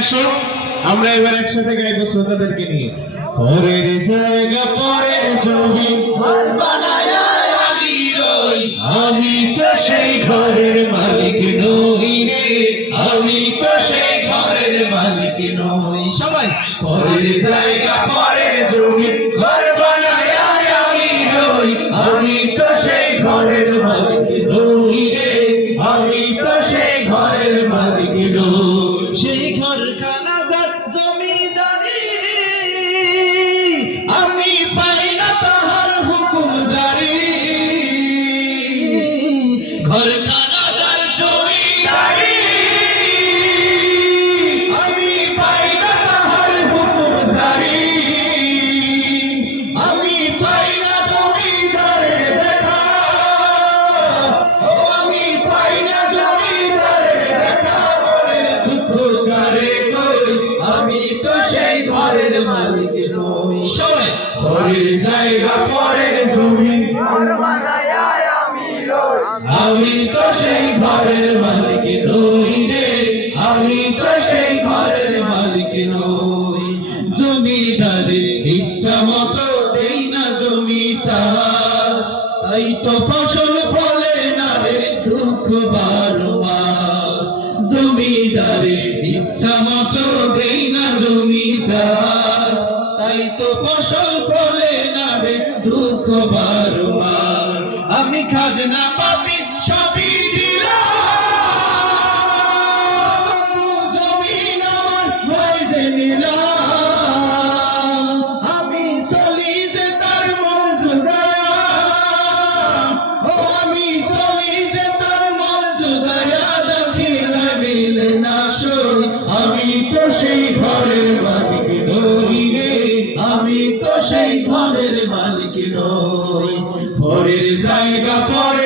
আসো আমরা এবার একসাথে গাইবো শ্রোতাদেরকে নিয়ে। পরের জায়গা পরের জমি ঘর বানায় আমি রই, আমি তো সেই ঘরের মালিক নই রে, আমি তো সেই ঘরের মালিক নই। সবাই পরের জায়গা পরের জমি ঘর বানায় আমি রই, আমি তো সেই ঘরের মালিক নই রে, আমি তো সেই ঘরের মালিক নই। সেই ঘরখানা যার জমিদারি, আমি পাই না তাহার হুকুম জারি। ঘরখানা যার জমিদারি, আমি পাই না তাহার হুকুম জারি। আমি পাই না জমিদারের দেখা, ও আমি পাই না জমিদারের দেখা। মনের দুঃখ কারে কই, আমি তো সেই ঘরের মালিক নই। সবাই পরের জায়গা পরের জমি ঘর বানায় আমি রই, আমি তো সেই ঘরের মালিক নই রে, আমি তো সেই ঘরের মালিক নই। জমিদারের ইচ্ছা মতো দেই না জমি চাষ, তাই তো ফসল ফলে না রে দুঃখ বারো মাস। জমিদারের ইচ্ছা মতো দেই না জমি চাষ, তাই তো ফসল ফলে না রে দুঃখ বারো মাস। আমি খাজনা পাতি সবই দিলাম, জমিন আমার হয়ে যে নিলাম। আমি চলি যে তার মর্যাদা, ও আমি চলি যে তার মর্যাদা। দেখিলে মিলে না সই, আমি তো সেই ঘরের মালিক নই রে, আমি তো সেই ঘরের মালিক নই। পরের জায়গা পরে